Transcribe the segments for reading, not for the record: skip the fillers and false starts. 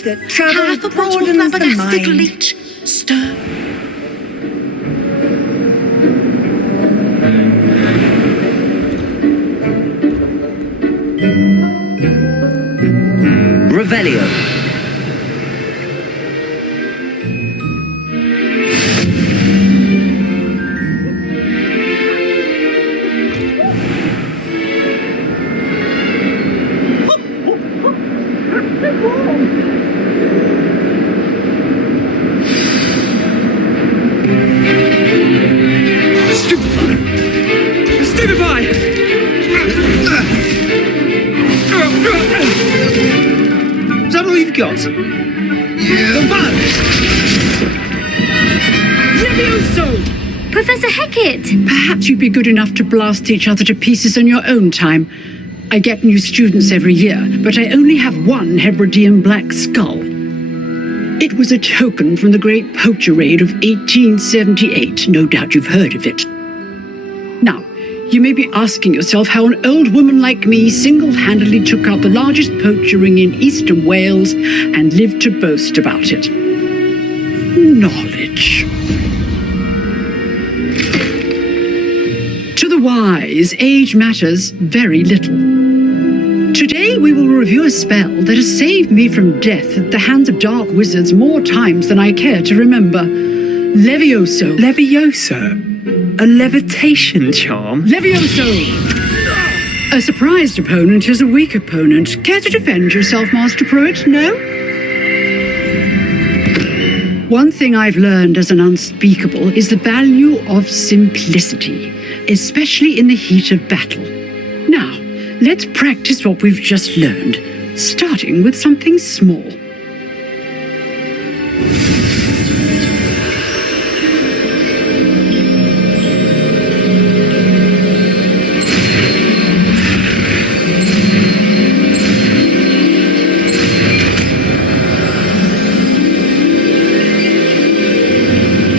is half a bottle of flabbergastic leech. Stir. Revelio. Stupefy! Is that all you've got? Yeah. Levioso! Professor Hackett! Perhaps you'd be good enough to blast each other to pieces in your own time. I get new students every year, but I only have one Hebridean black skull. It was a token from the Great Poacher Raid of 1878. No doubt you've heard of it. Now, you may be asking yourself how an old woman like me single-handedly took out the largest poacher ring in eastern Wales and lived to boast about it. Knowledge. To the wise, age matters very little. Today we will review a spell that has saved me from death at the hands of dark wizards more times than I care to remember. Levioso. Levioso? A levitation charm? Levioso! A surprised opponent is a weak opponent. Care to defend yourself, Master Pruitt? No? One thing I've learned as an unspeakable is the value of simplicity, especially in the heat of battle. Now, let's practice what we've just learned, starting with something small.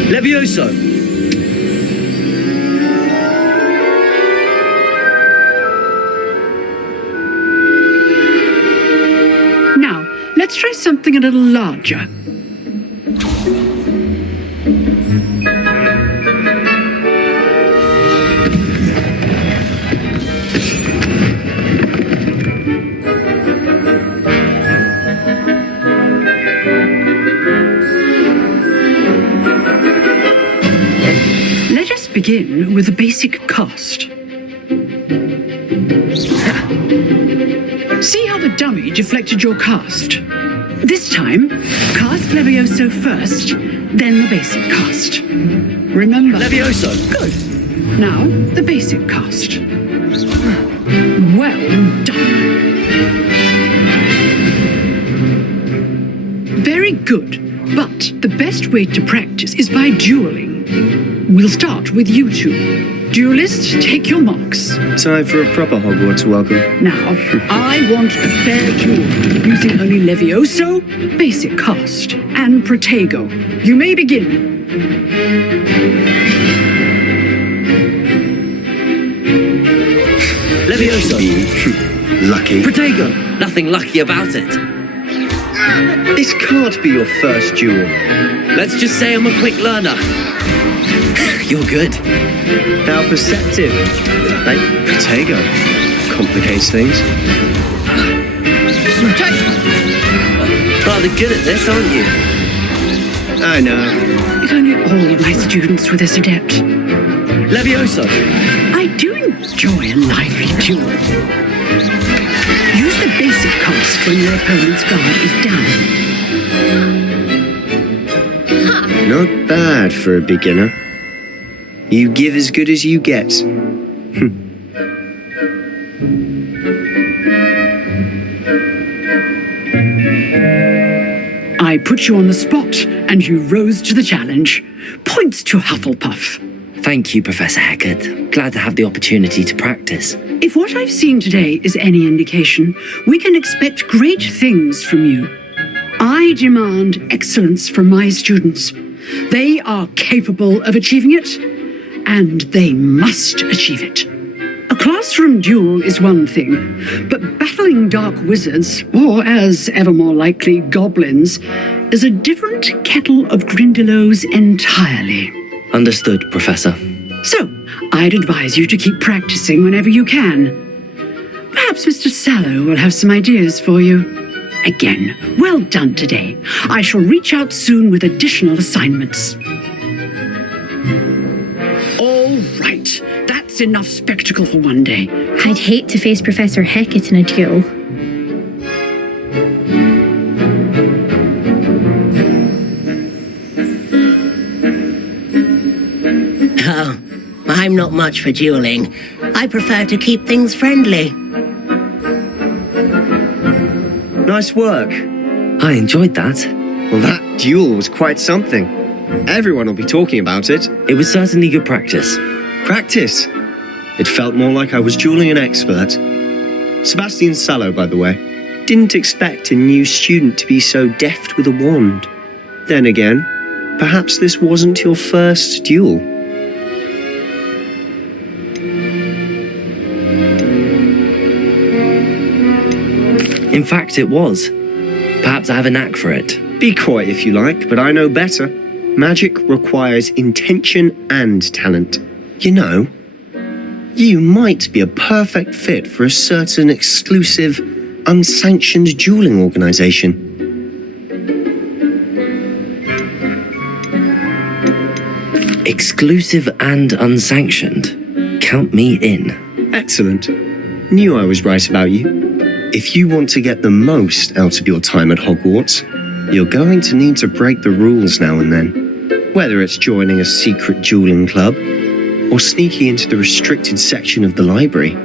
Levioso. Now, let's try something a little larger. Let us begin with the basic cast. See how the dummy deflected your cast? This time, cast Levioso first, then the basic cast. Remember... Levioso. Good. Now, the basic cast. Well done. Very good. But the best way to practice is by dueling. We'll start with you two. Duelists, take your marks. Time for a proper Hogwarts welcome. Now, I want a fair duel, using only Levioso, basic cast, and Protego. You may begin. Levioso. Lucky. Protego. Nothing lucky about it. This can't be your first duel. Let's just say I'm a quick learner. You're good. How perceptive. Like Protego. Complicates things. Rather good at this, aren't you? I know. If only all of my students were this adept. Levioso. I do enjoy a lively duel. Use the basic cast when your opponent's guard is down. Not bad for a beginner. You give as good as you get. I put you on the spot, and you rose to the challenge. Points to Hufflepuff. Thank you, Professor Hackett. Glad to have the opportunity to practice. If what I've seen today is any indication, we can expect great things from you. I demand excellence from my students. They are capable of achieving it, and they must achieve it. A classroom duel is one thing, but battling dark wizards, or as ever more likely, goblins, is a different kettle of Grindylows entirely. Understood, Professor. So, I'd advise you to keep practicing whenever you can. Perhaps Mr. Sallow will have some ideas for you. Again, well done today. I shall reach out soon with additional assignments. All right, that's enough spectacle for one day. I'd hate to face Professor Hecat in a duel. Oh, I'm not much for dueling. I prefer to keep things friendly. Nice work. I enjoyed that. Well, that duel was quite something. Everyone will be talking about it. It was certainly good practice. Practice. It felt more like I was dueling an expert. Sebastian Sallow, by the way. Didn't expect a new student to be so deft with a wand. Then again, perhaps this wasn't your first duel. In fact, it was. Perhaps I have a knack for it. Be coy if you like, but I know better. Magic requires intention and talent. You know, you might be a perfect fit for a certain exclusive, unsanctioned dueling organization. Exclusive and unsanctioned. Count me in. Excellent. Knew I was right about you. If you want to get the most out of your time at Hogwarts, you're going to need to break the rules now and then. Whether it's joining a secret dueling club or sneaking into the restricted section of the library,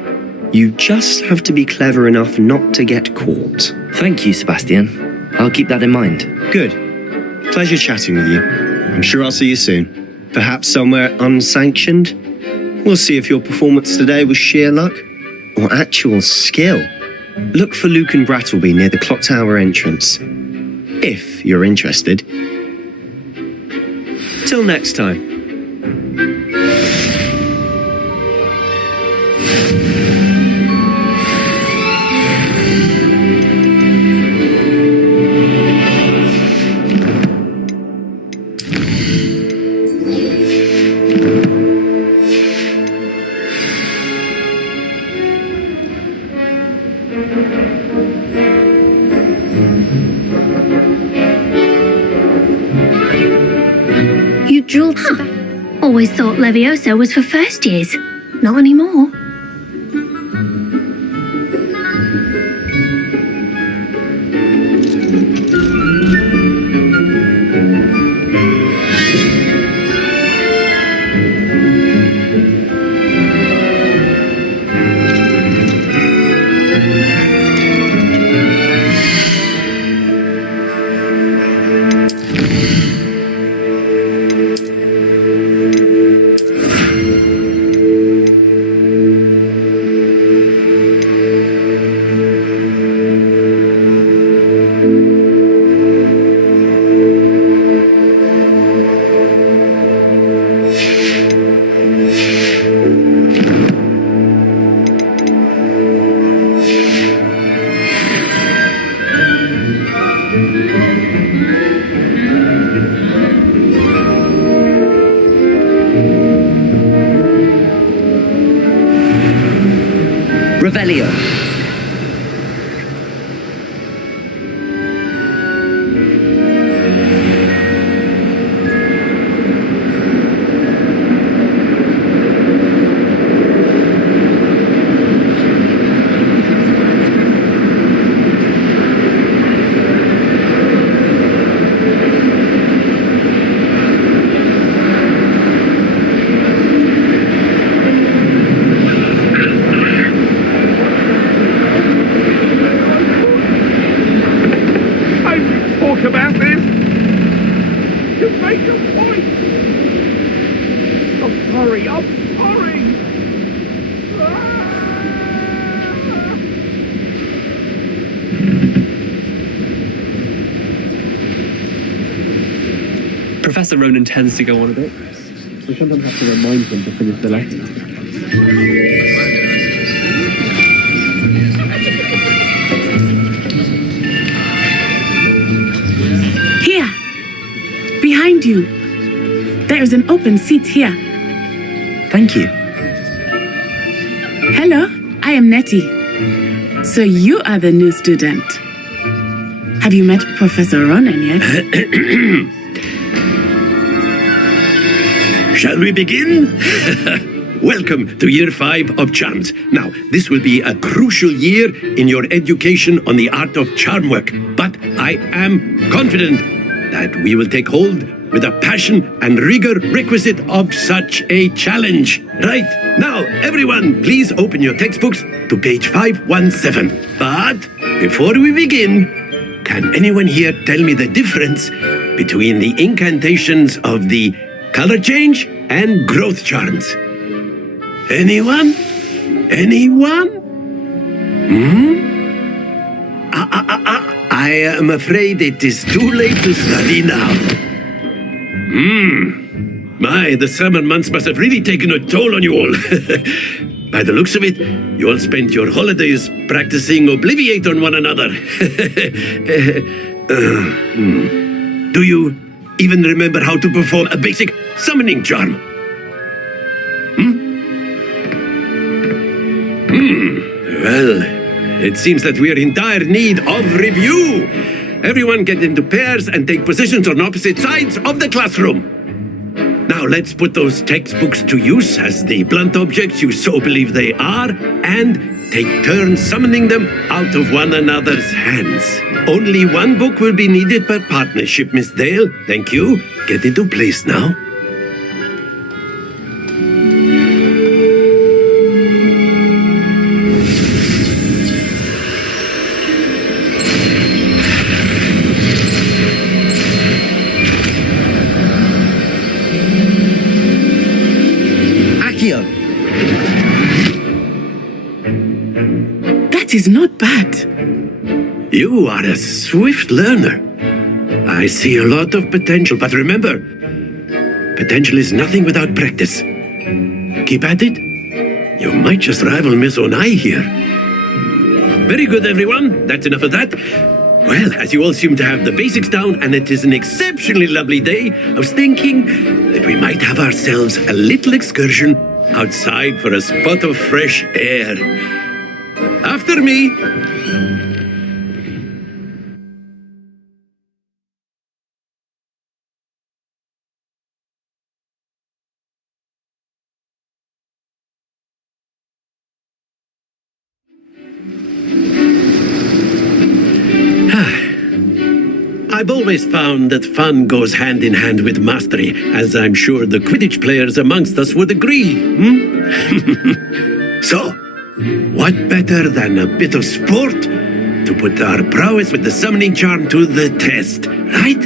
you just have to be clever enough not to get caught. Thank you, Sebastian. I'll keep that in mind. Good. Pleasure chatting with you. I'm sure I'll see you soon. Perhaps somewhere unsanctioned? We'll see if your performance today was sheer luck or actual skill. Look for Luke and Brattleby near the clock tower entrance, if you're interested. Till next time. You dueled Always thought Leviosa was for first years. Not anymore. Revelio. About this? You make a point! I'm sorry, I'm sorry! Professor Ronan tends to go on a bit. We sometimes have to remind him to finish the letter. behind you. There is an open seat here. Thank you. Hello, I am Nettie. So you are the new student. Have you met Professor Ronan yet? Shall we begin? Welcome to Year 5 of Charms. Now, this will be a crucial year in your education on the art of charm work, but I am confident that we will take hold with the passion and rigor requisite of such a challenge. Right, now, everyone, please open your textbooks to page 517. But before we begin, can anyone here tell me the difference between the incantations of the color change and growth charms? Anyone? Anyone? I am afraid it is too late to study now. My, the summer months must have really taken a toll on you all. By the looks of it, you all spent your holidays practicing Obliviate on one another. Do you even remember how to perform a basic summoning charm? Well, it seems that we are in dire need of review. Everyone get into pairs and take positions on opposite sides of the classroom. Now let's put those textbooks to use as the blunt objects you so believe they are, and take turns summoning them out of one another's hands. Only one book will be needed per partnership, Miss Dale. Thank you. Get into place now. That is not bad. You are a swift learner. I see a lot of potential, but remember, potential is nothing without practice. Keep at it. You might just rival Miss Onai here. Very good, everyone. That's enough of that. Well, as you all seem to have the basics down, and it is an exceptionally lovely day, I was thinking that we might have ourselves a little excursion outside for a spot of fresh air. After me. I've always found that fun goes hand in hand with mastery, as I'm sure the Quidditch players amongst us would agree. So, what better than a bit of sport to put our prowess with the summoning charm to the test, right?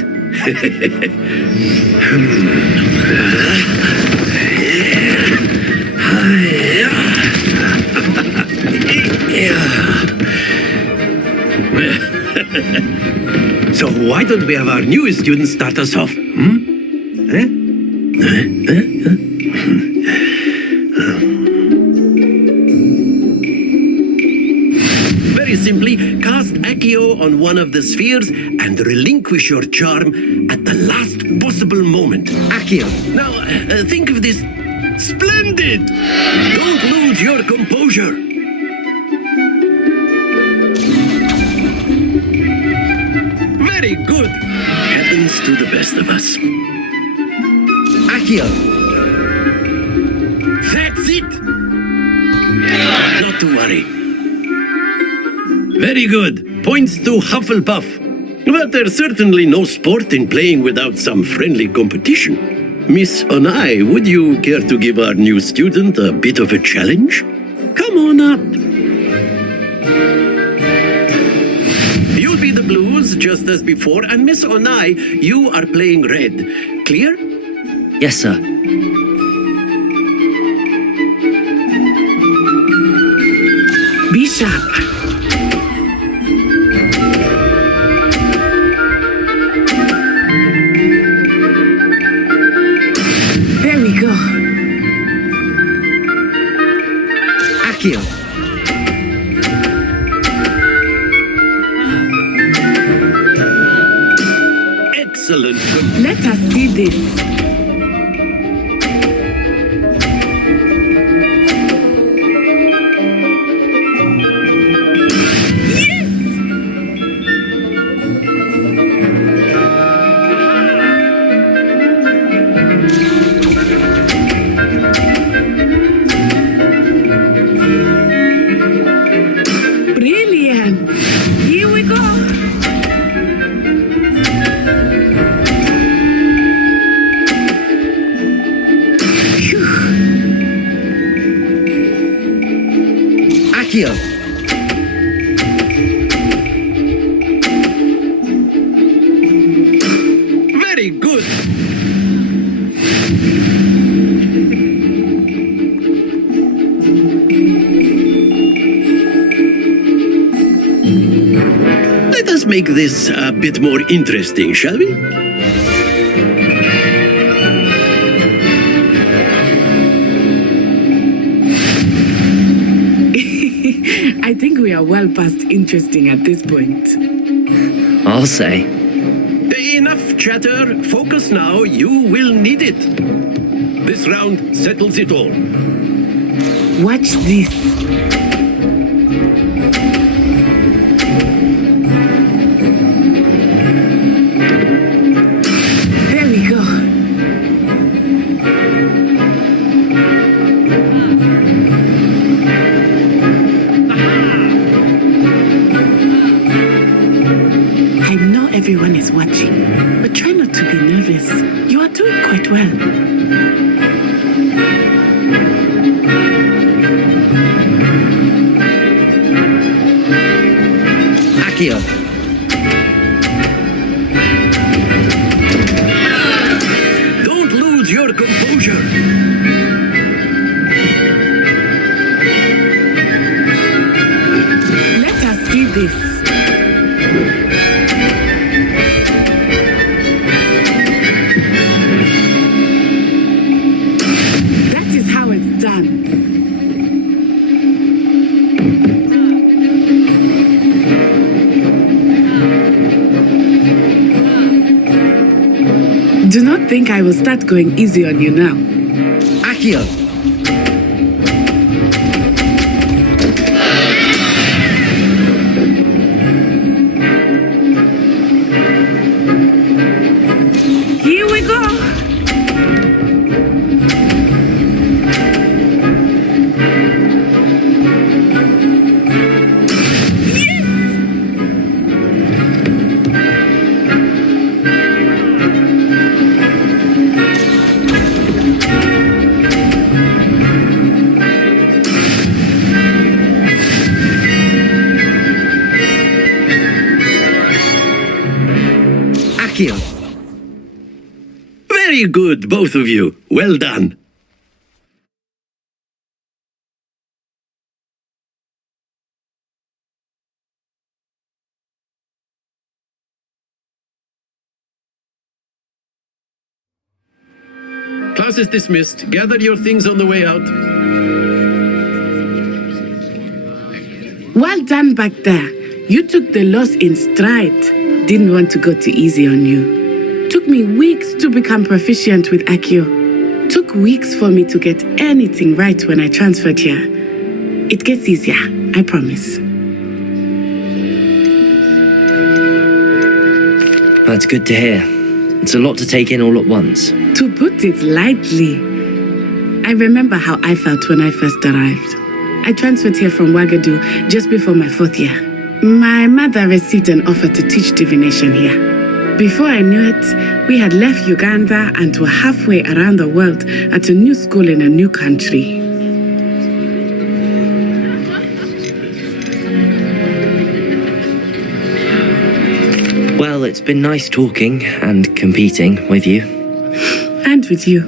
So why don't we have our newest student start us off? Very simply, cast Accio on one of the spheres and relinquish your charm at the last possible moment. Accio. Now, think of this. Splendid! Don't lose your composure. Very good. Happens to the best of us. Accio. That's it. Not to worry. Very good. Points to Hufflepuff. But there's certainly no sport in playing without some friendly competition. Miss Onai, would you care to give our new student a bit of a challenge? Come on up. You'll be the blues just as before, and Miss Onai, you are playing red. Clear? Yes, sir. Be sharp. There we go. Accio. Excellent. Let us see this. Brilliant! Here we go! Accio! Very good. Let us make this a bit more interesting, shall we? I think we are well past interesting at this point. I'll say. Enough chatter. Focus now. You will need it. This round settles it all. Watch this. There we go. I know everyone is watching, but try not to be nervous. You are doing quite well. Accio! Don't lose your composure. Let us see this. That is how it's done. Do not think I will start going easy on you now. Accio! Here we go. Accio! Very good, both of you. Well done. Class is dismissed. Gather your things on the way out. Well done back there. You took the loss in stride. Didn't want to go too easy on you. Took me weeks to become proficient with Accio. Took weeks for me to get anything right when I transferred here. It gets easier, I promise. That's good to hear. It's a lot to take in all at once. To put it lightly, I remember how I felt when I first arrived. I transferred here from Ouagadougou just before my 4th year. My mother received an offer to teach divination here. Before I knew it, we had left Uganda and were halfway around the world at a new school in a new country. Well, it's been nice talking and competing with you. And with you.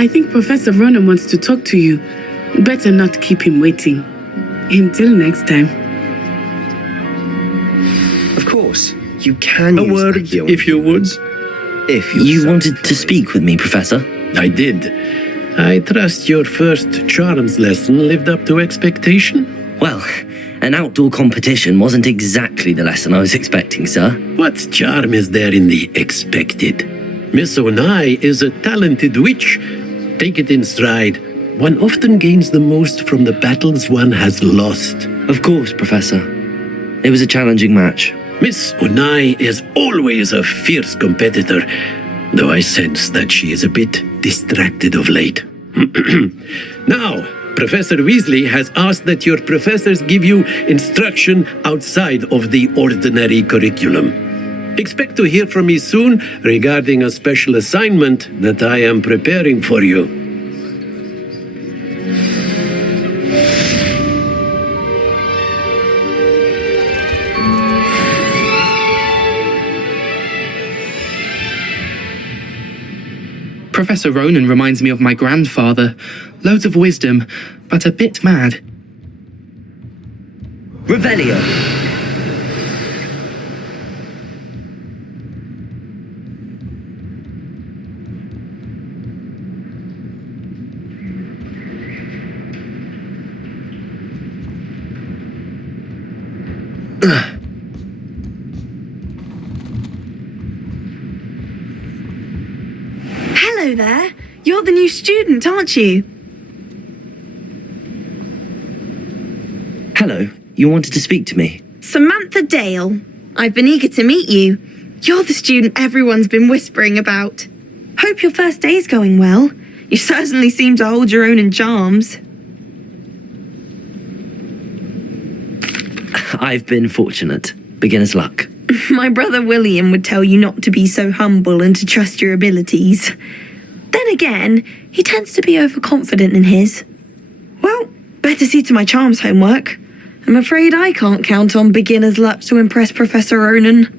I think Professor Ronan wants to talk to you. Better not keep him waiting. Until next time. Of course, you can A use word, Accio if you would. If You wanted to speak with me, Professor? I did. I trust your first charms lesson lived up to expectation? Well, an outdoor competition wasn't exactly the lesson I was expecting, sir. What charm is there in the expected? Miss Onai is a talented witch. Take it in stride. One often gains the most from the battles one has lost. Of course, Professor. It was a challenging match. Miss Onai is always a fierce competitor, though I sense that she is a bit distracted of late. Now, Professor Weasley has asked that your professors give you instruction outside of the ordinary curriculum. Expect to hear from me soon regarding a special assignment that I am preparing for you. Professor Ronan reminds me of my grandfather. Loads of wisdom, but a bit mad. Revelio. Hello there. You're the new student, aren't you? Hello, you wanted to speak to me? Samantha Dale. I've been eager to meet you. You're the student everyone's been whispering about. Hope your first day's going well. You certainly seem to hold your own in charms. I've been fortunate. Beginner's luck. My brother William would tell you not to be so humble and to trust your abilities. Then again, he tends to be overconfident in his. Well, better see to my charms homework. I'm afraid I can't count on beginner's luck to impress Professor Ronan.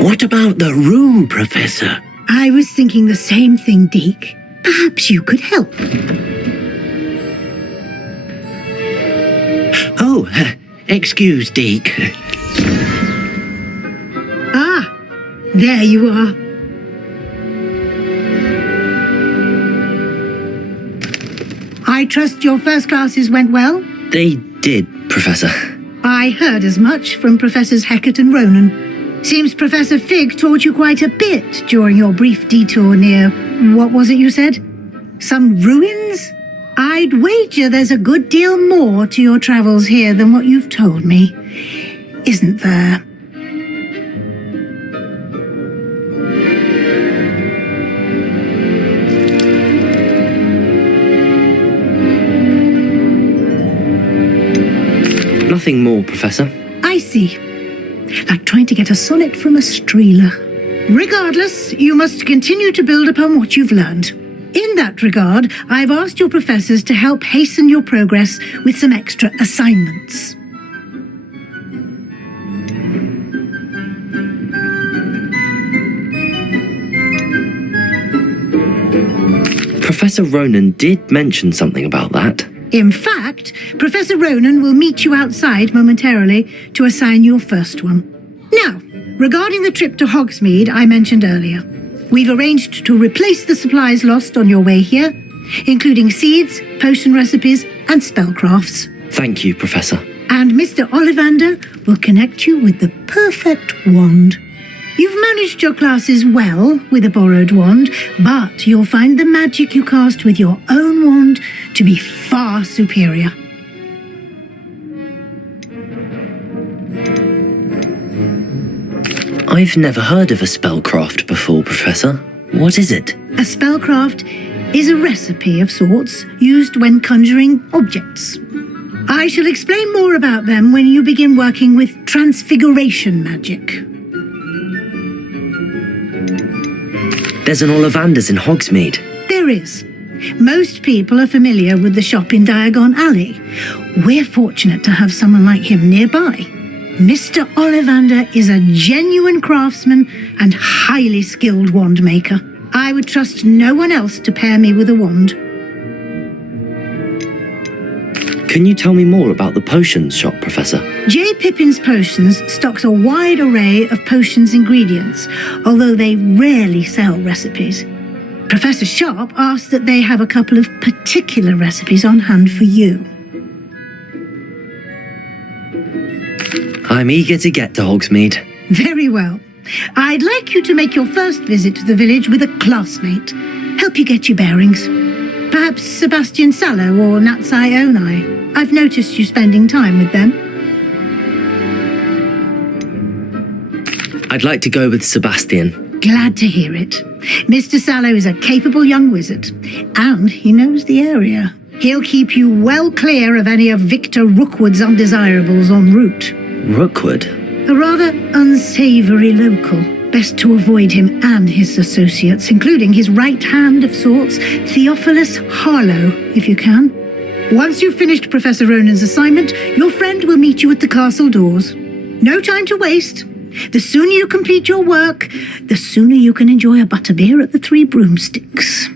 What about the room, Professor? I was thinking the same thing, Deke. Perhaps you could help. Oh, excuse, Deke. Ah, there you are. I trust your first classes went well? They did, Professor. I heard as much from Professors Hecat and Ronan. Seems Professor Fig taught you quite a bit during your brief detour near, what was it you said? Some ruins? I'd wager there's a good deal more to your travels here than what you've told me. Isn't there? Nothing more, Professor. I see. Like trying to get a sonnet from a streeler. Regardless, you must continue to build upon what you've learned. In that regard, I've asked your professors to help hasten your progress with some extra assignments. Professor Ronan did mention something about that. In fact, Professor Ronan will meet you outside momentarily to assign your first one. Now, regarding the trip to Hogsmeade I mentioned earlier, we've arranged to replace the supplies lost on your way here, including seeds, potion recipes, and spellcrafts. Thank you, Professor. And Mr. Ollivander will connect you with the perfect wand. You've managed your classes well with a borrowed wand, but you'll find the magic you cast with your own wand to be far superior. I've never heard of a spellcraft before, Professor. What is it? A spellcraft is a recipe of sorts used when conjuring objects. I shall explain more about them when you begin working with transfiguration magic. There's an Ollivander's in Hogsmeade. There is. Most people are familiar with the shop in Diagon Alley. We're fortunate to have someone like him nearby. Mr. Ollivander is a genuine craftsman and highly skilled wand maker. I would trust no one else to pair me with a wand. Can you tell me more about the potions shop, Professor? J. Pippin's Potions stocks a wide array of potions ingredients, although they rarely sell recipes. Professor Sharp asked that they have a couple of particular recipes on hand for you. I'm eager to get to Hogsmeade. Very well. I'd like you to make your first visit to the village with a classmate. Help you get your bearings. Perhaps Sebastian Sallow or Natsai Onai. I've noticed you spending time with them. I'd like to go with Sebastian. Glad to hear it. Mr. Sallow is a capable young wizard, and he knows the area. He'll keep you well clear of any of Victor Rookwood's undesirables en route. Rookwood? A rather unsavoury local. Best to avoid him and his associates, including his right hand of sorts, Theophilus Harlow, if you can. Once you've finished Professor Ronan's assignment, your friend will meet you at the castle doors. No time to waste. The sooner you complete your work, the sooner you can enjoy a butterbeer at the Three Broomsticks.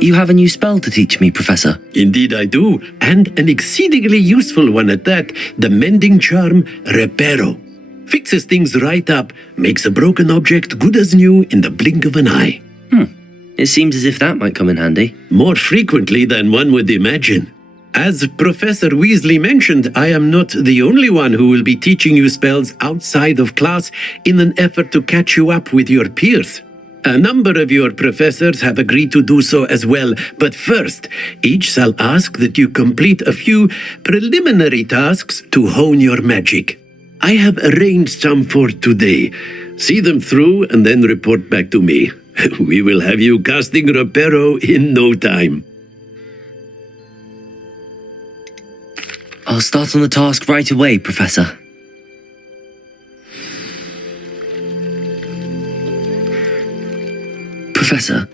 You have a new spell to teach me, Professor. Indeed I do, and an exceedingly useful one at that. The mending charm, Reparo. Fixes things right up, makes a broken object good as new in the blink of an eye. It seems as if that might come in handy. More frequently than one would imagine. As Professor Weasley mentioned, I am not the only one who will be teaching you spells outside of class in an effort to catch you up with your peers. A number of your professors have agreed to do so as well, but first, each shall ask that you complete a few preliminary tasks to hone your magic. I have arranged some for today. See them through and then report back to me. We will have you casting Reparo in no time. I'll start on the task right away, Professor. Professor,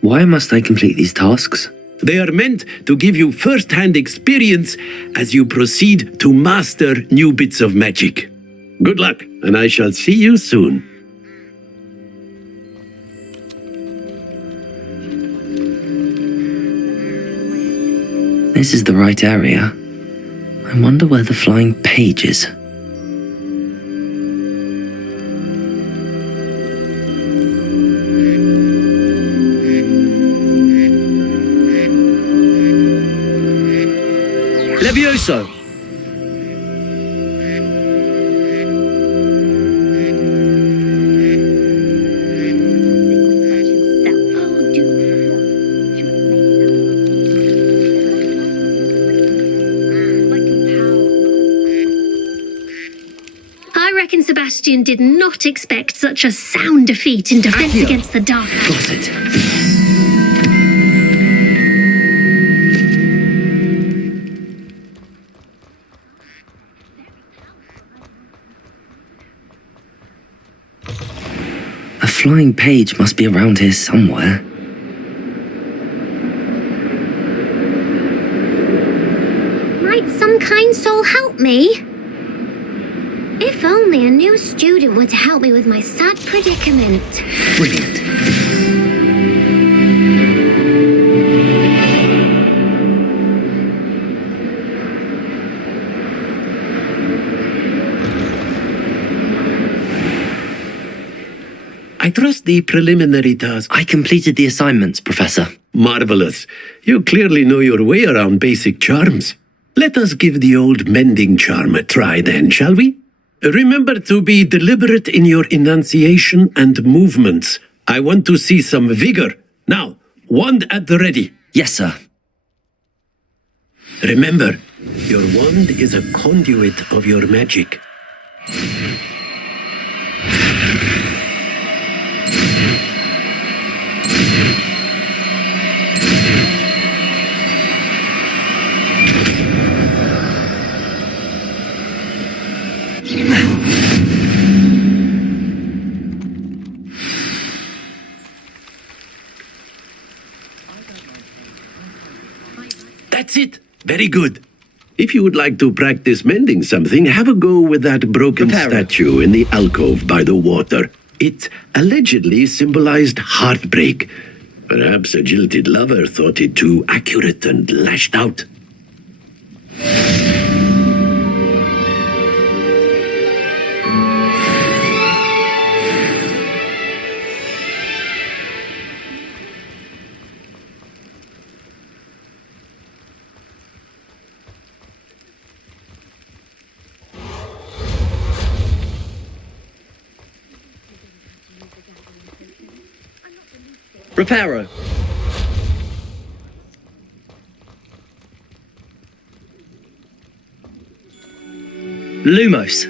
why must I complete these tasks? They are meant to give you first-hand experience as you proceed to master new bits of magic. Good luck, and I shall see you soon. This is the right area. I wonder where the flying page is. Levioso! Sebastian did not expect such a sound defeat in defense Accio. against the dark. Got it. A flying page must be around here somewhere. Might some kind soul help me? If only a new student were to help me with my sad predicament. Brilliant. I trust the preliminary task. I completed the assignments, Professor. Marvelous. You clearly know your way around basic charms. Let us give the old mending charm a try then, shall we? Remember to be deliberate in your enunciation and movements. I want to see some vigor. Now, wand at the ready. Yes, sir. Remember, your wand is a conduit of your magic. That's it. Very good. If you would like to practice mending something, have a go with that broken statue in the alcove by the water. It allegedly symbolized heartbreak. Perhaps a jilted lover thought it too accurate and lashed out. Reparo. Lumos.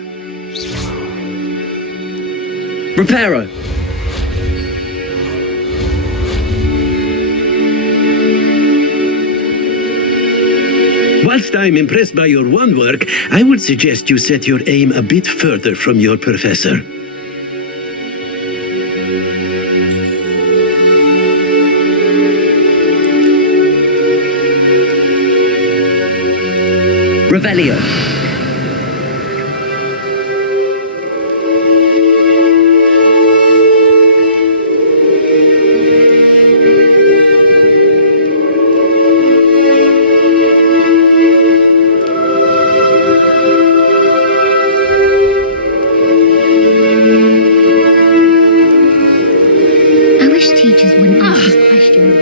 Reparo. Whilst I'm impressed by your wand work, I would suggest you set your aim a bit further from your professor. Revelio. I wish teachers wouldn't ask questions.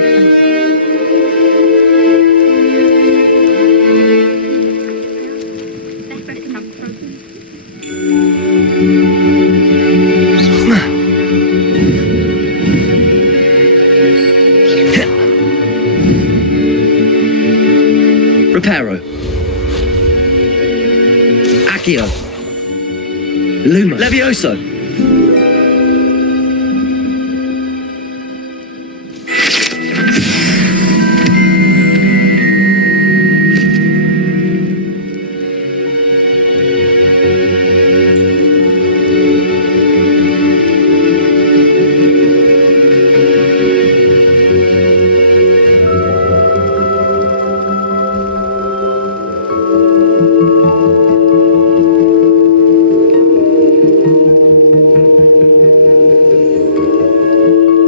Reparo. Accio. Lumos. Levioso.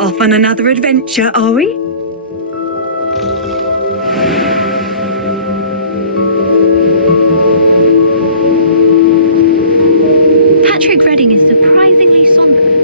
Off on another adventure, are we? Patrick Redding is surprisingly somber.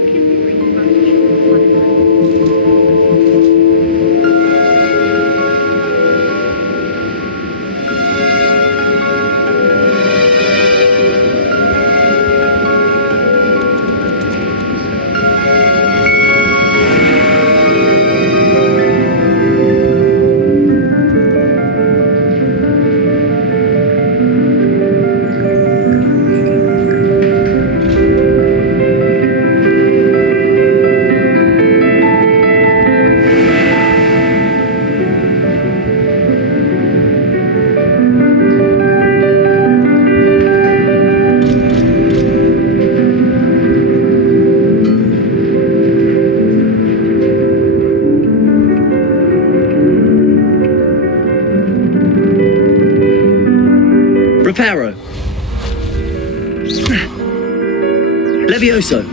Reparo. Levioso.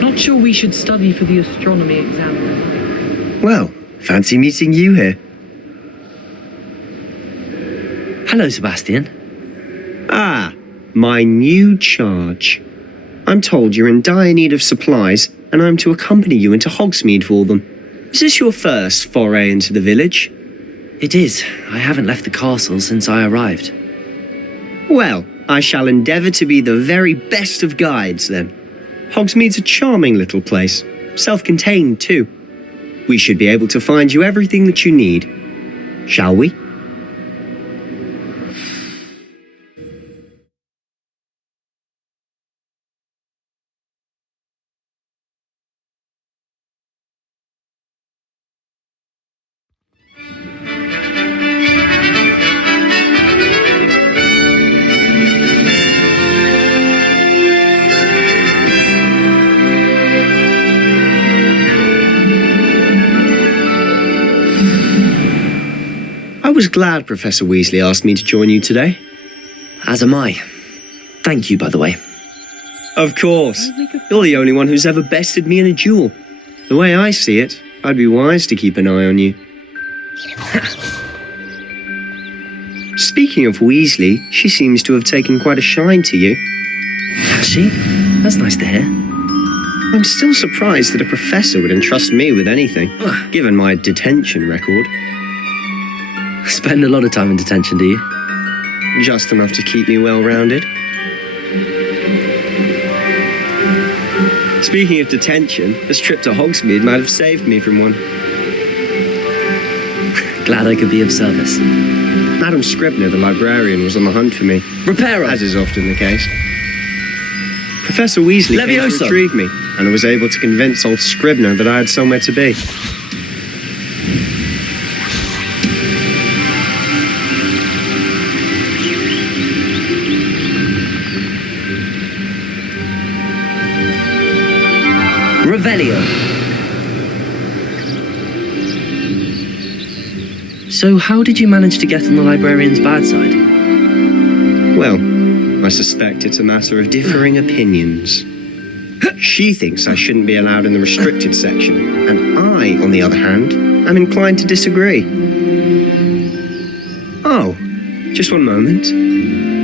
Not sure we should study for the astronomy exam. Well, fancy meeting you here. Hello, Sebastian. Ah, my new charge. I'm told you're in dire need of supplies, and I'm to accompany you into Hogsmeade for them. Is this your first foray into the village? It is. I haven't left the castle since I arrived. Well, I shall endeavour to be the very best of guides, then. Hogsmeade's a charming little place, self-contained too. We should be able to find you everything that you need. Shall we? I was glad Professor Weasley asked me to join you today. As am I. Thank you, by the way. Of course. You're the only one who's ever bested me in a duel. The way I see it, I'd be wise to keep an eye on you. Speaking of Weasley, she seems to have taken quite a shine to you. Has she? That's nice to hear. I'm still surprised that a professor would entrust me with anything, given my detention record. Spend a lot of time in detention, do you? Just enough to keep me well-rounded. Speaking of detention, this trip to Hogsmeade might have saved me from one. Glad I could be of service. Madam Scribner, the librarian, was on the hunt for me. Reparo! As is often the case. Professor Weasley came to Levioso! retrieve me, and I was able to convince old Scribner that I had somewhere to be. Revelio. So how did you manage to get on the librarian's bad side? Well, I suspect it's a matter of differing opinions. She thinks I shouldn't be allowed in the restricted section, and I, on the other hand, am inclined to disagree. Oh, just one moment.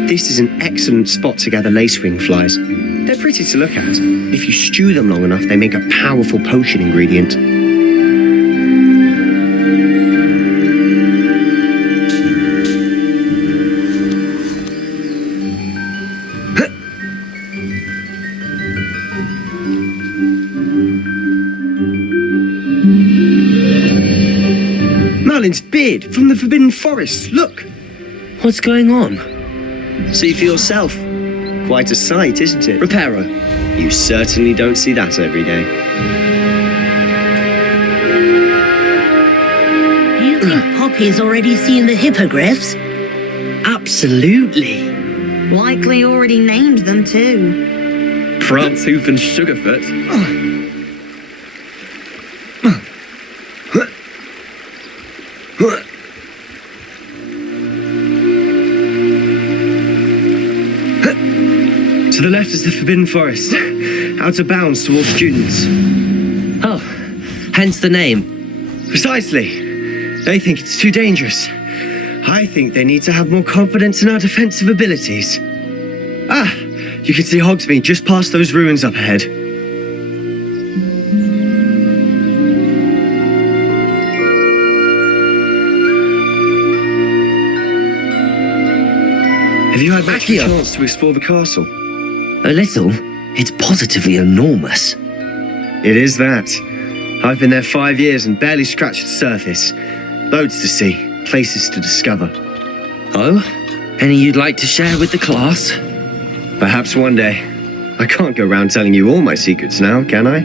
This is an excellent spot to gather lacewing flies. They're pretty to look at. If you stew them long enough, they make a powerful potion ingredient. Merlin's beard from the Forbidden Forest. Look. What's going on? See for yourself. Quite a sight, isn't it? Reparo. You certainly don't see that every day. Do you think Poppy's already seen the hippogriffs? Absolutely. Likely already named them too. Prance, Hoof and Sugarfoot. To the left is the Forbidden Forest. Out of bounds to all students. Oh, hence the name. Precisely. They think it's too dangerous. I think they need to have more confidence in our defensive abilities. Ah, you can see Hogsmeade just past those ruins up ahead. Have you had much of a chance to explore the castle? A little. It's positively enormous. It is that. I've been there 5 years and barely scratched the surface. Loads to see, places to discover. Oh? Any you'd like to share with the class? Perhaps one day. I can't go around telling you all my secrets now, can I?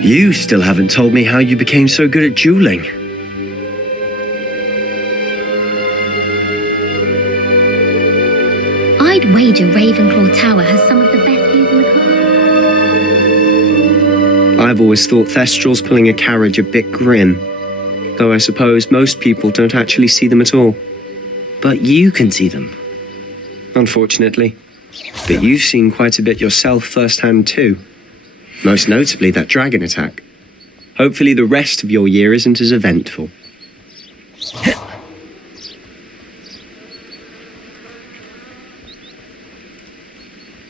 You still haven't told me how you became so good at dueling. I'd wager Ravenclaw Tower has some of the best views in the castle. I've always thought Thestral's pulling a carriage a bit grim. Though I suppose most people don't actually see them at all. But you can see them. Unfortunately. But you've seen quite a bit yourself firsthand too. Most notably that dragon attack. Hopefully the rest of your year isn't as eventful.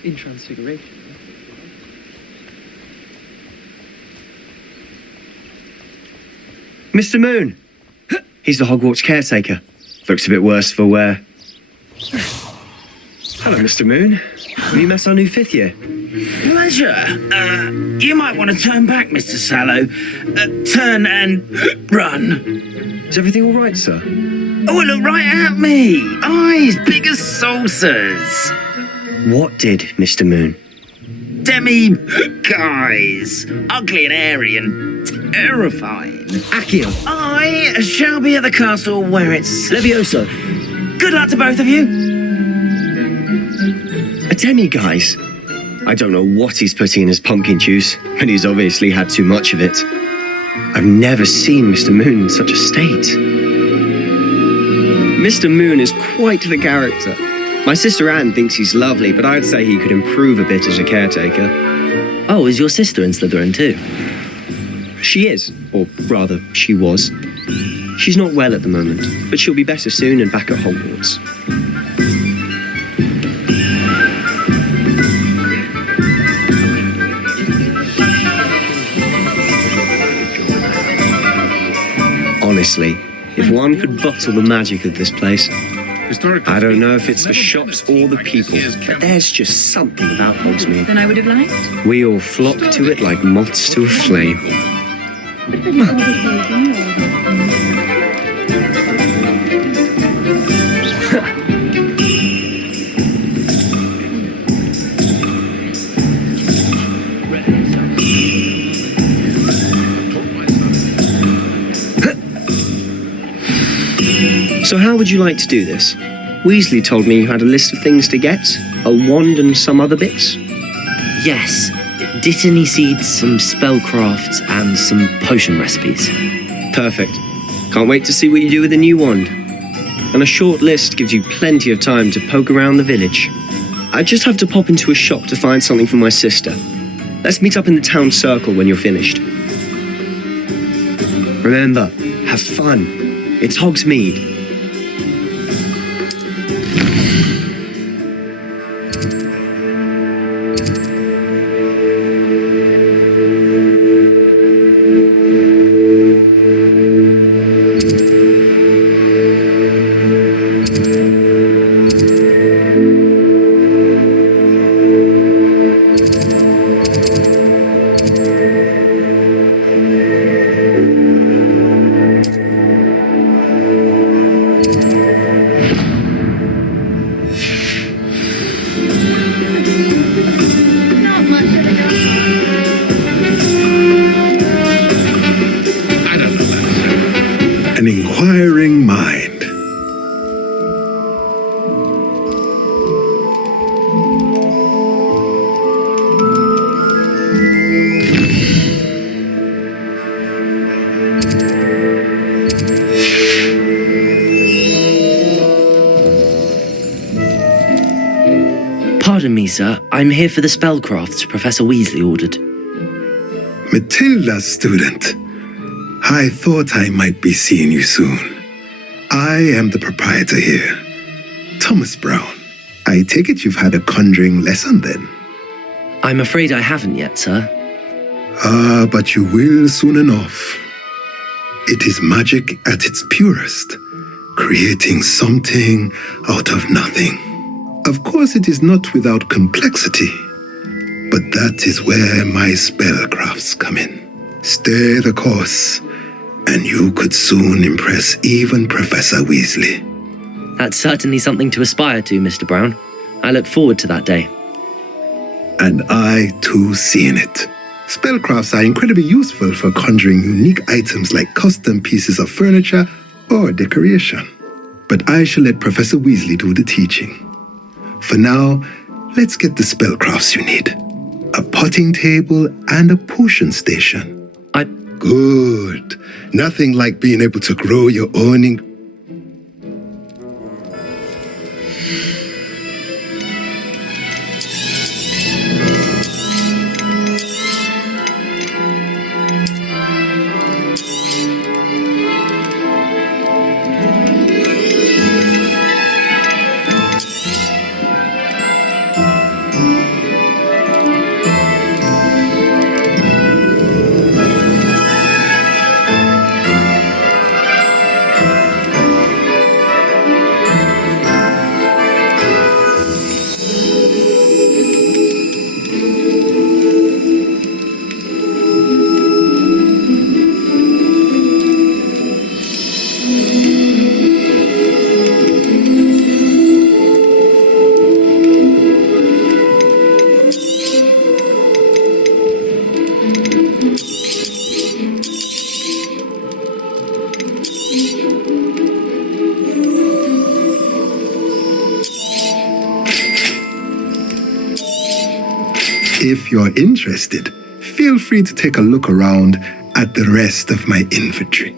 In Transfiguration. Mr. Moon! He's the Hogwarts caretaker. Looks a bit worse for wear. Hello, Mr. Moon. Have you met our new 5th year? Pleasure. You might want to turn back, Mr. Sallow. Turn and run. Is everything all right, sir? Oh, look right at me. Eyes big as saucers. What did, Mr. Moon? Guys. Ugly and airy and terrifying. Accio. I shall be at the castle where it's... Levioso. Good luck to both of you. A demi-guise. I don't know what he's putting in his pumpkin juice, but he's obviously had too much of it. I've never seen Mr. Moon in such a state. Mr. Moon is quite the character. My sister Anne thinks he's lovely, but I'd say he could improve a bit as a caretaker. Oh, is your sister in Slytherin too? She is, or rather, she was. She's not well at the moment, but she'll be better soon and back at Hogwarts. Honestly, if one could bottle the magic of this place, I don't know if it's the shops or the people, but there's just something about Hogsmeade. Than I would have liked. We all flock to it like moths to a flame. So how would you like to do this? Weasley told me you had a list of things to get, a wand and some other bits. Yes, Dittany seeds, some spellcrafts, and some potion recipes. Perfect. Can't wait to see what you do with the new wand. And a short list gives you plenty of time to poke around the village. I just have to pop into a shop to find something for my sister. Let's meet up in the town circle when you're finished. Remember, have fun. It's Hogsmeade. An inquiring mind. Pardon me, sir. I'm here for the spellcrafts Professor Weasley ordered. Matilda, student. I thought I might be seeing you soon. I am the proprietor here, Thomas Brown. I take it you've had a conjuring lesson then? I'm afraid I haven't yet, sir. Ah, but you will soon enough. It is magic at its purest, creating something out of nothing. Of course, it is not without complexity, but that is where my spellcrafts come in. Stay the course, and you could soon impress even Professor Weasley. That's certainly something to aspire to, Mr. Brown. I look forward to that day. And I, too, seeing it. Spellcrafts are incredibly useful for conjuring unique items like custom pieces of furniture or decoration. But I shall let Professor Weasley do the teaching. For now, let's get the spellcrafts you need. A potting table and a potion station. Good. Nothing like being able to grow your own If you're interested, feel free to take a look around at the rest of my inventory.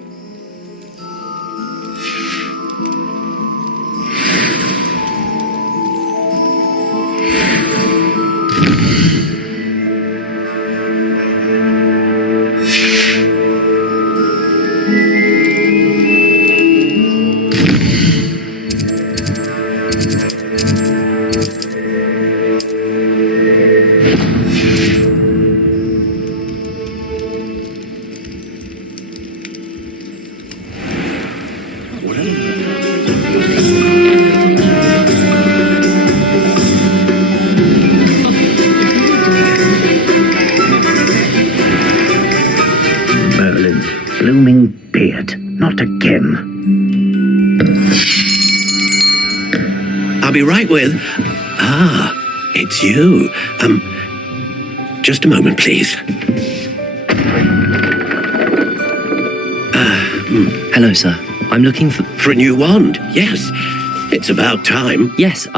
I'll be right with... Ah, it's you. Just a moment, please. Hello, sir. I'm looking for... For a new wand, yes. It's about time. Yes,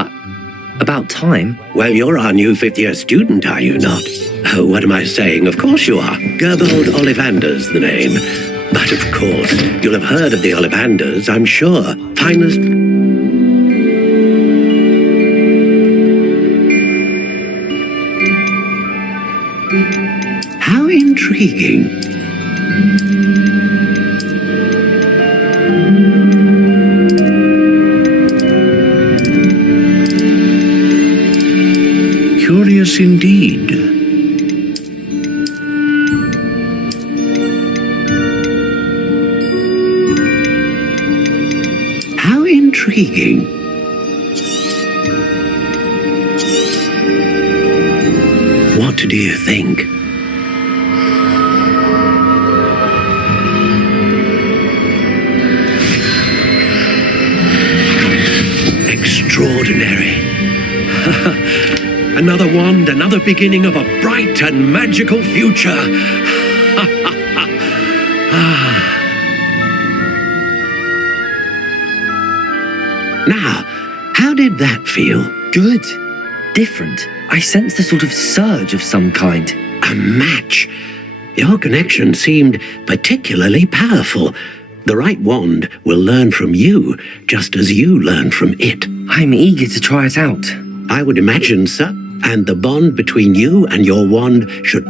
about time? Well, you're our new fifth-year student, are you not? Oh, what am I saying? Of course you are. Gerbold Ollivander's the name. But of course, you'll have heard of the Ollivanders, I'm sure. Finest... How intriguing. Curious indeed. How intriguing. What do you think? Extraordinary. Another wand, another beginning of a bright and magical future. Now, how did that feel? Good. Different. I sensed a sort of surge of some kind. A match. Your connection seemed particularly powerful. The right wand will learn from you, just as you learn from it. I'm eager to try it out. I would imagine so. And the bond between you and your wand should...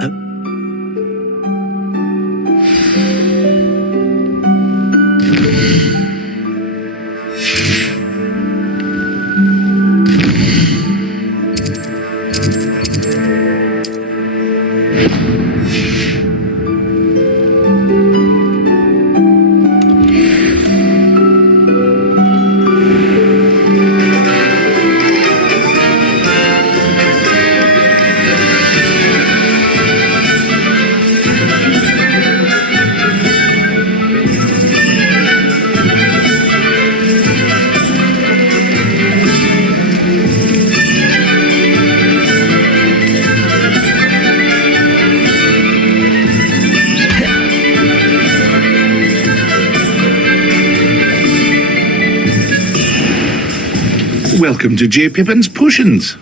Welcome to J. Pippin's Potions.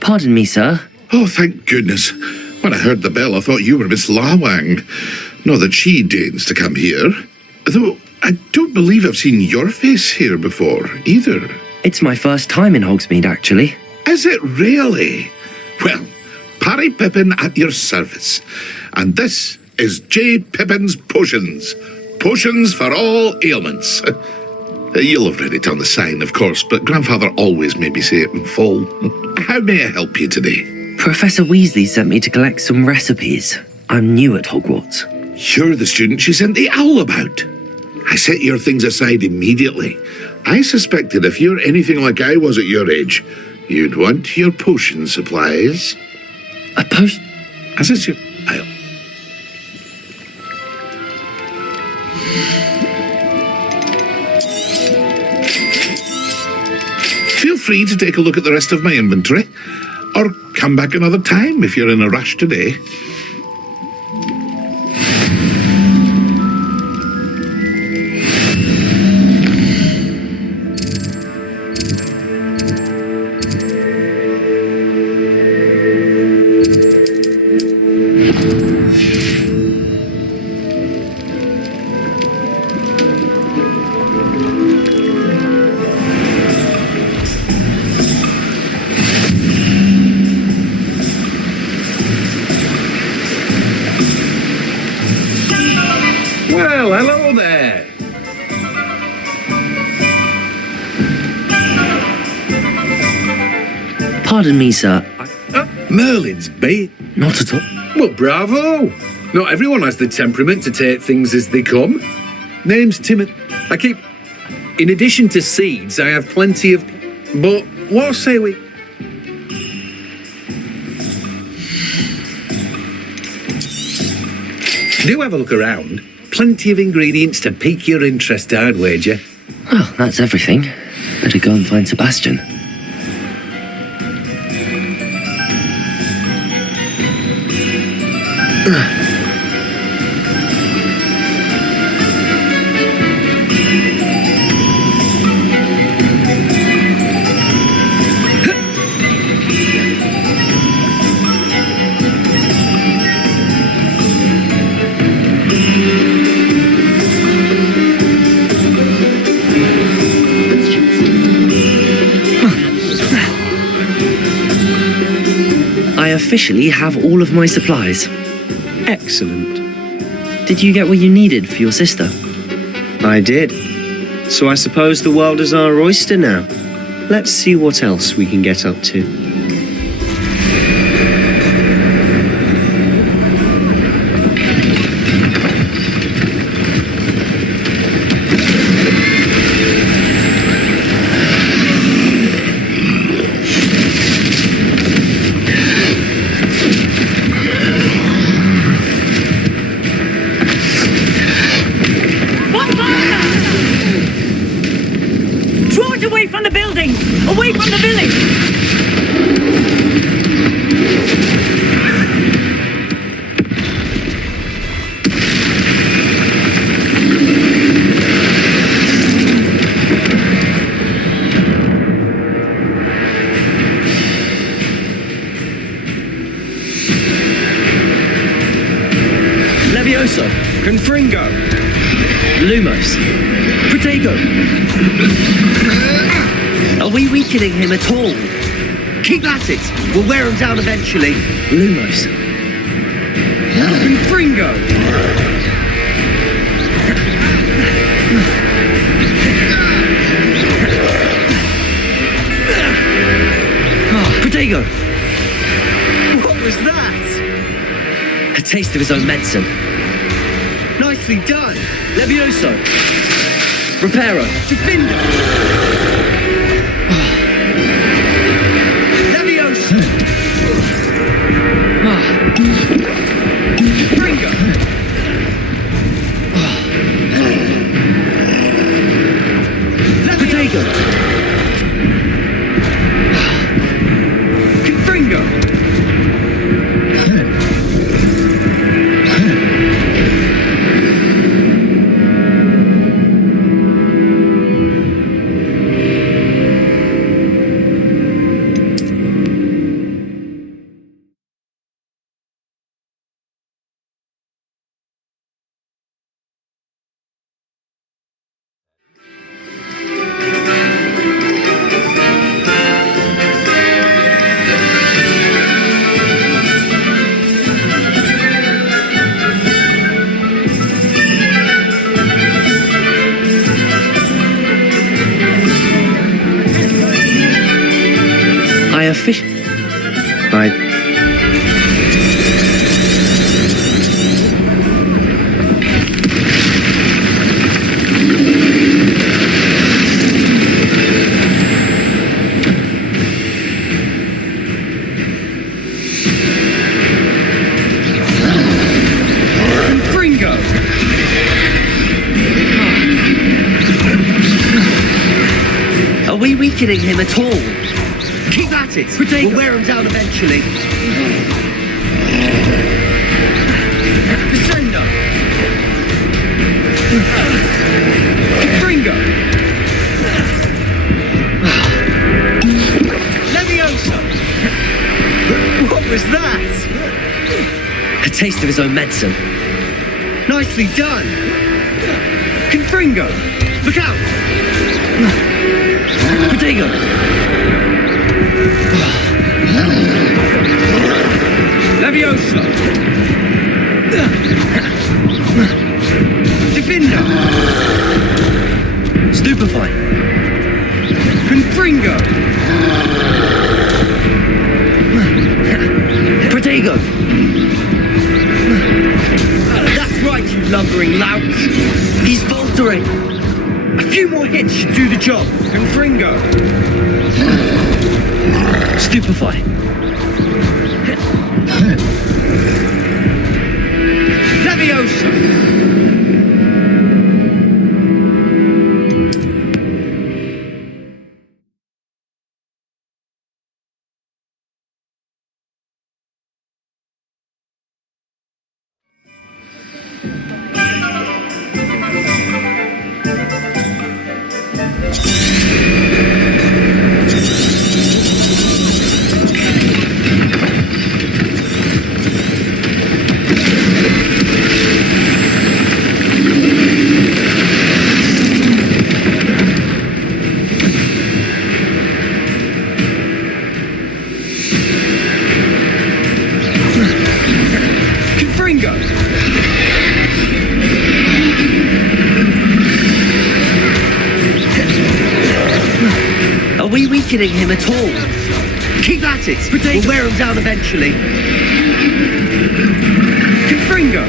Pardon me, sir. Oh, thank goodness. When I heard the bell, I thought you were Miss Lawang. Not that she deigns to come here. Though I don't believe I've seen your face here before, either. It's my first time in Hogsmeade, actually. Is it really? Well, Parry Pippin at your service. And this is J. Pippin's Potions. Potions for all ailments. You'll have read it on the sign, of course, but Grandfather always made me say it in full. How may I help you today? Professor Weasley sent me to collect some recipes. I'm new at Hogwarts. You're the student she sent the owl about. I set your things aside immediately. I suspected if you're anything like I was at your age, you'd want your potion supplies. A potion? As it's your... Feel free to take a look at the rest of my inventory, or come back another time if you're in a rush today. Well, hello there. Pardon me, sir. Merlin's bait? Not at all. Well, bravo! Not everyone has the temperament to take things as they come. Name's Timothy. I keep... In addition to seeds, I have plenty of... But what say we... Do have a look around. Plenty of ingredients to pique your interest, I'd wager. Well, that's everything. Better go and find Sebastian. I officially have all of my supplies. Excellent. Did you get what you needed for your sister? I did. So I suppose the world is our oyster now. Let's see what else we can get up to. Draw it away from the buildings! Away from the village! Levioso! Confringo! Lumos! Protego! Are we weakening him at all? Keep at it! We'll wear him down eventually. Lumos! Confringo! Protego! What was that? A taste of his own medicine. Nicely done! Levioso! Reparo! Defender! Levioso! Confringo! Protego! Confringo! Are we weakening him at all? Keep at it! Protego! We'll wear him down eventually. Descendo! Confringo! Levioso! What was that? A taste of his own medicine. Nicely done! Confringo! Look out! Protego! Levioso! Defender! Stupefy! Confringo! Protego! That's right, you lumbering lout! He's faltering! A few more hits should do the job. Confringo! Stupefy! Levioso! we weakening him at all? Keep at it! We'll wear him down eventually. Confringo!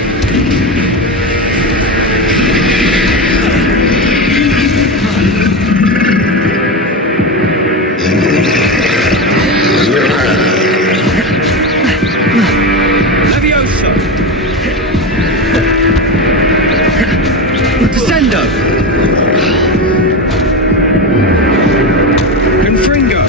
Levioso! Descendo! Confringo!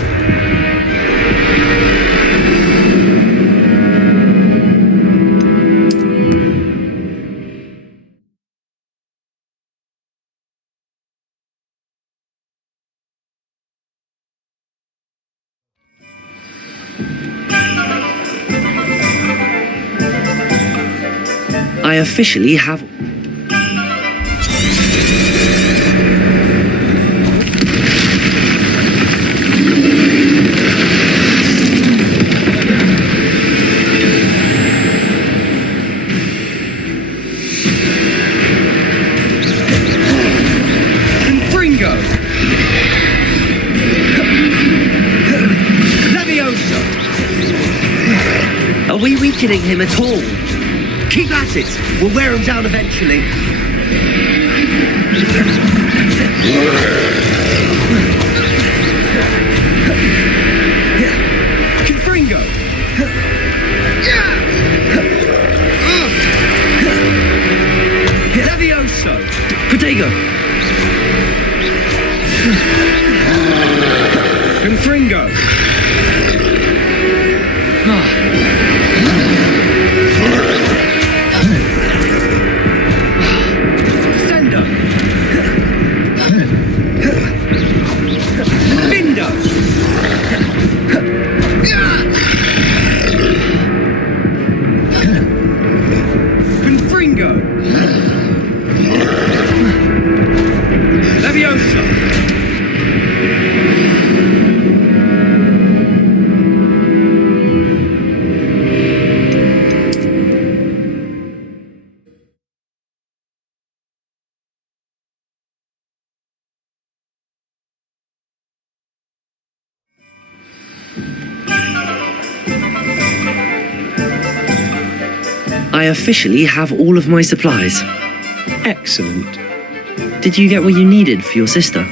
I officially have... Confringo! Levioso! Are we weakening him at all? Keep at it! We'll wear him down eventually. Confringo! Levioso! Protego! Confringo! Descendo! Vindo! Confringo! Levioso! I officially have all of my supplies. Excellent. Did you get what you needed for your sister?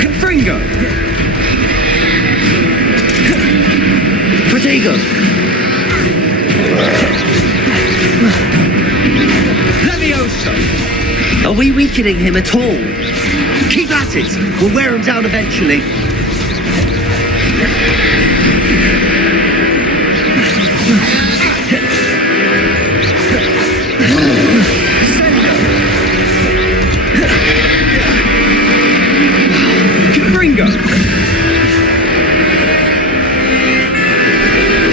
Confringo! Protego! Levioso! Are we weakening him at all? Keep at it! We'll wear him down eventually. Confringo!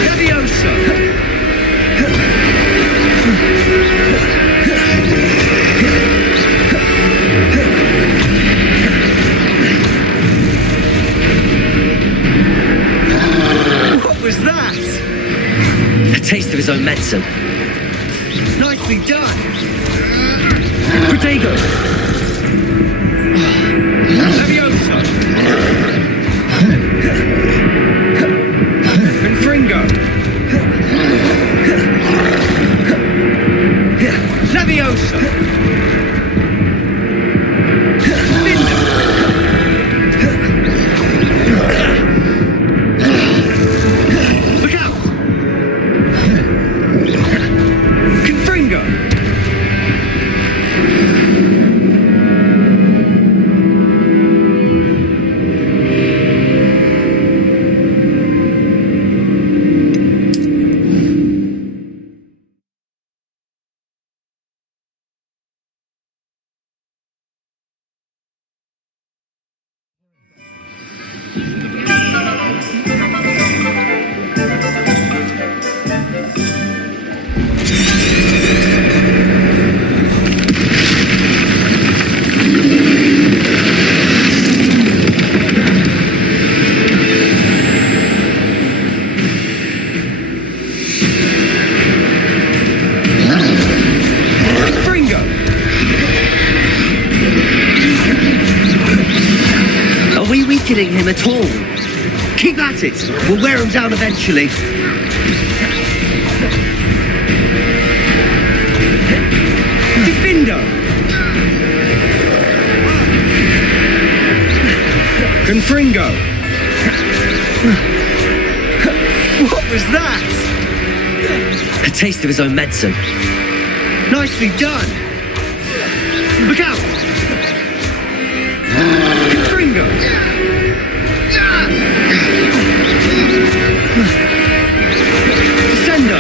Levioso! What was that? A taste of his own medicine. Nicely done! Protego! Levioso! Confringo! Levioso! Vindo! Look out! Confringo! we weakening him at all? Keep at it. We'll wear him down eventually. Defendo! Confringo! What was that? A taste of his own medicine. Nicely done! Look out! Confringo! Descendo!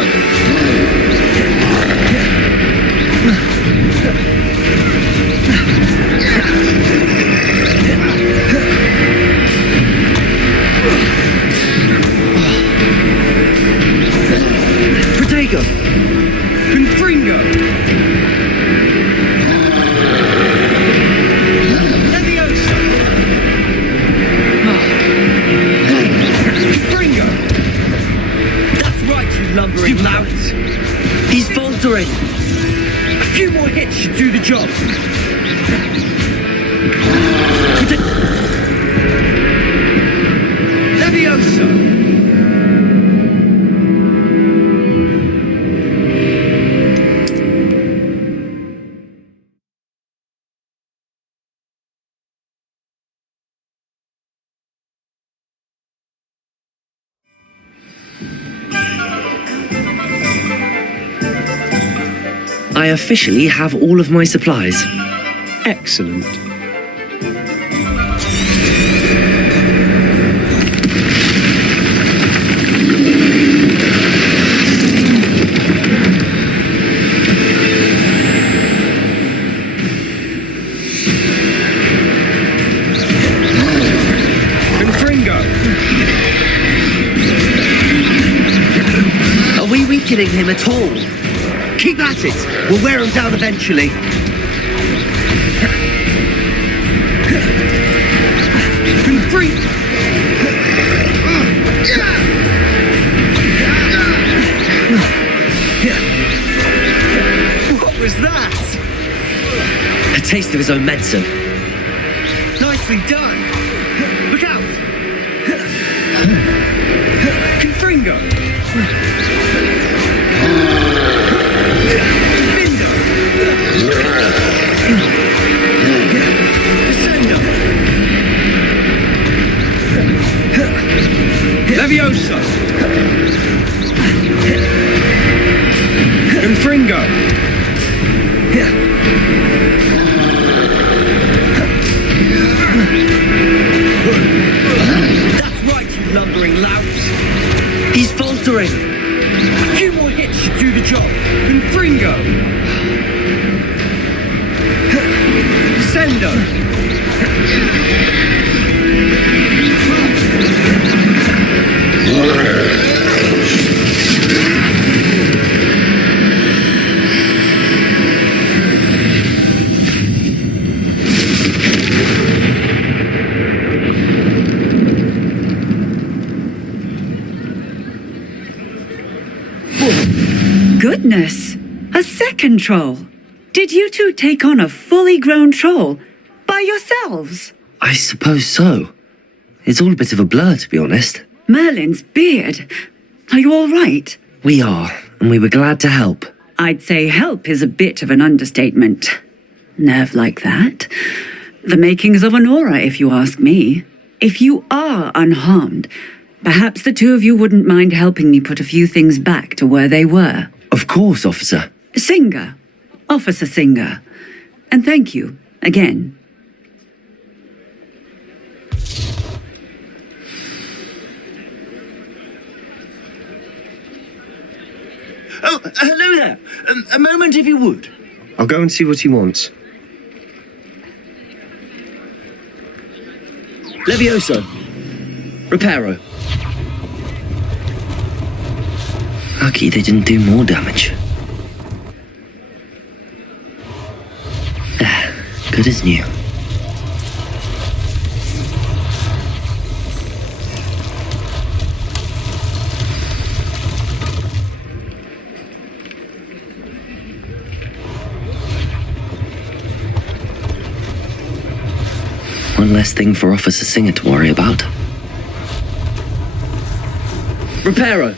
Protego! Confringo! Leviosa! Confringo! That's right, you lumbering louts! He's faltering! A few more hits should do the job! Leviosa! I officially have all of my supplies. Excellent. Confringo! Are we weakening him at all? Keep at it! We'll wear him down eventually. What was that? A taste of his own medicine. Nicely done! Look out! Confringo! Descendo! Leviosa! Confringo! That's right, you lumbering louts! He's faltering! A few more hits should do the job! Confringo! Descendo! Goodness! A second troll! Did you two take on a fully grown troll by yourselves? I suppose so. It's all a bit of a blur, to be honest. Merlin's beard. Are you all right? We are, and we were glad to help. I'd say help is a bit of an understatement. Nerve like that. The makings of an aura, if you ask me. If you are unharmed, perhaps the two of you wouldn't mind helping me put a few things back to where they were. Of course, officer. Singer. Officer Singer. And thank you, again. Oh, hello there. A moment, if you would. I'll go and see what he wants. Levioso. Reparo. Lucky they didn't do more damage. There. Good as new. One one less thing for Officer Singer to worry about. Reparo!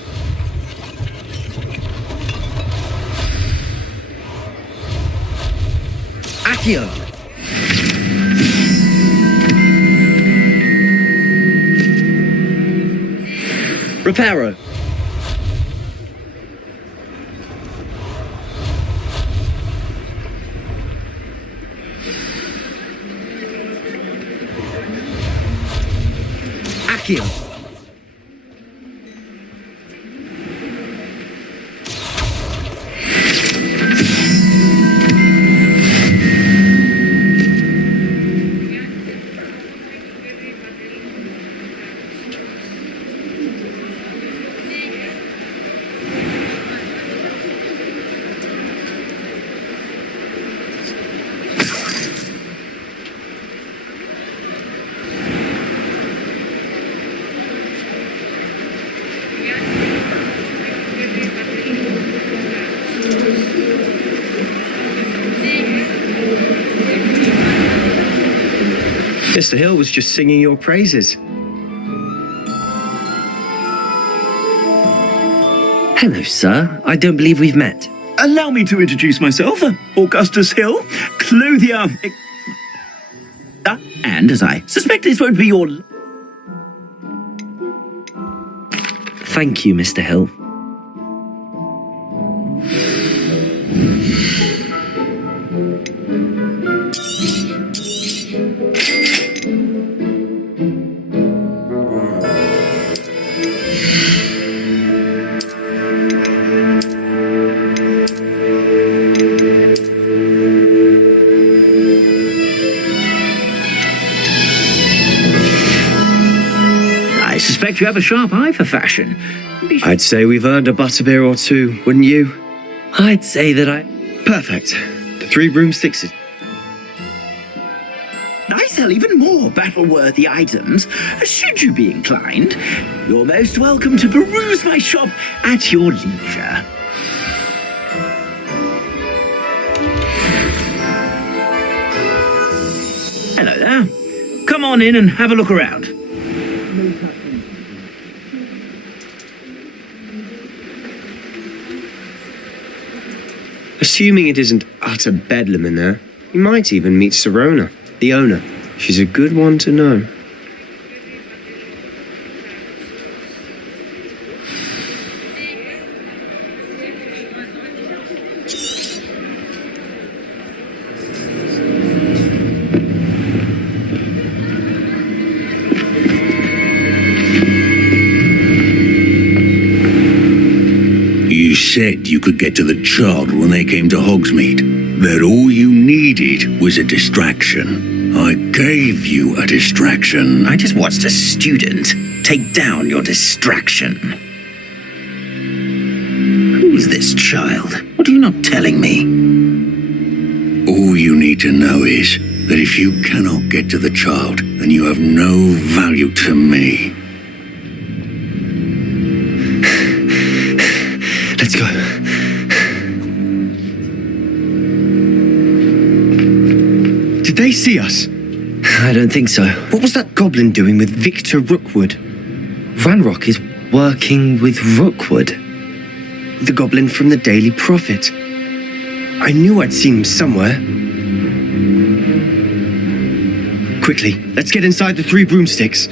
Accio! Reparo! Accio! Mr. Hill was just singing your praises. Hello, sir. I don't believe we've met. Allow me to introduce myself, Augustus Hill, clothier. And as I suspect this won't be your... Thank you, Mr. Hill. I suspect you have a sharp eye for fashion. I'd say we've earned a butterbeer or two, wouldn't you? I'd say that I... Perfect. The 3 broomsticks is... I sell even more battle-worthy items. Should you be inclined, you're most welcome to peruse my shop at your leisure. Hello there. Come on in and have a look around. Assuming it isn't utter bedlam in there, you might even meet Sirona, the owner. She's a good one to know. You said you could get to the child when they came to Hogsmeade. That all you needed was a distraction. I gave you a distraction. I just watched a student take down your distraction. Who's this child? What are you not telling me? All you need to know is that if you cannot get to the child, then you have no value to me. Let's go. Did they see us? I don't think so. What was that goblin doing with Victor Rookwood? Ranrock is working with Rookwood. The goblin from the Daily Prophet. I knew I'd seen him somewhere. Quickly, let's get inside the 3 broomsticks.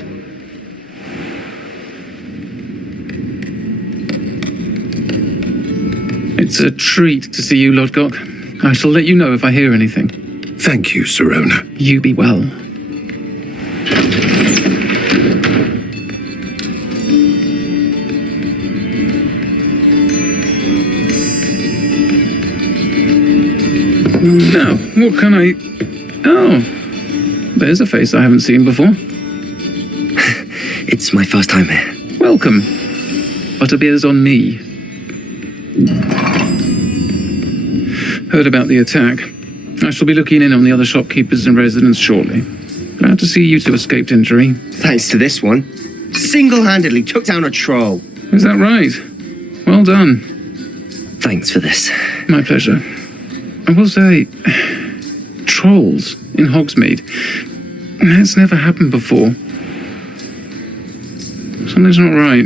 It's a treat to see you, Lodgok. I shall let you know if I hear anything. Thank you, Sirona. You be well. Now, what can I... Oh, there's a face I haven't seen before. It's my first time here. Welcome. Butterbeer's on me. Heard about the attack. I shall be looking in on the other shopkeepers and residents shortly. Glad to see you two escaped injury. Thanks to this one. Single-handedly took down a troll. Is that right? Well done. Thanks for this. My pleasure. I will say, trolls in Hogsmeade. It's never happened before. Something's not right.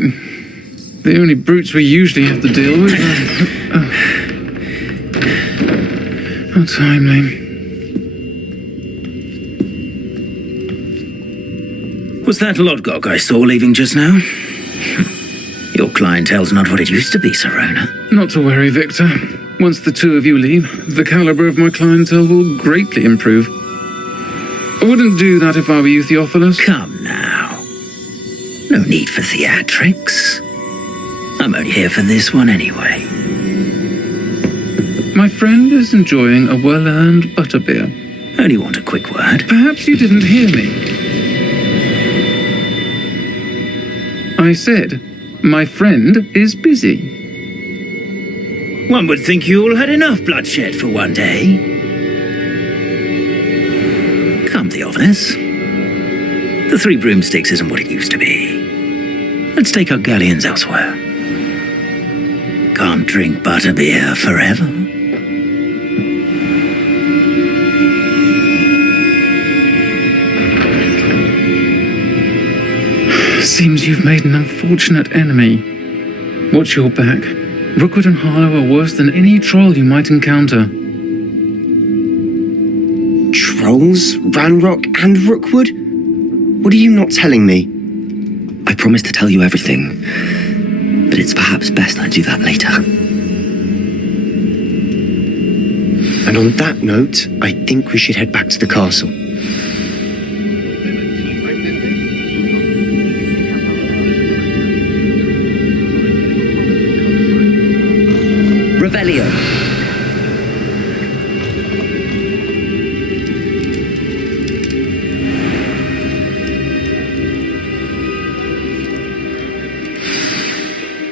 The only brutes we usually have to deal with are... How timely. Was that Lodgok I saw leaving just now? Your clientele's not what it used to be, Serona. Not to worry, Victor. Once the two of you leave, the caliber of my clientele will greatly improve. I wouldn't do that if I were you, Theophilus. Come now. No need for theatrics. I'm only here for this one anyway. My friend is enjoying a well-earned butterbeer. Only want a quick word. Perhaps you didn't hear me. I said, my friend is busy. One would think you all had enough bloodshed for one day. Come, Theophilus. The Three Broomsticks isn't what it used to be. Let's take our galleons elsewhere. Can't drink butterbeer forever. Seems you've made an unfortunate enemy. Watch your back. Rookwood and Harlow are worse than any troll you might encounter. Trolls? Ranrock and Rookwood? What are you not telling me? I promised to tell you everything, but it's perhaps best I do that later. And on that note, I think we should head back to the castle. Revelio.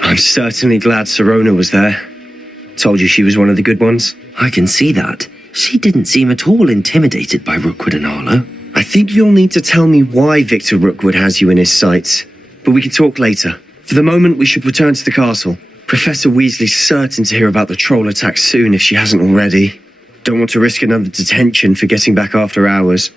I'm certainly glad Serona was there. Told you she was one of the good ones. I can see that. She didn't seem at all intimidated by Rookwood and Harlow. I think you'll need to tell me why Victor Rookwood has you in his sights. But we can talk later. For the moment, we should return to the castle. Professor Weasley's certain to hear about the troll attack soon if she hasn't already. Don't want to risk another detention for getting back after hours.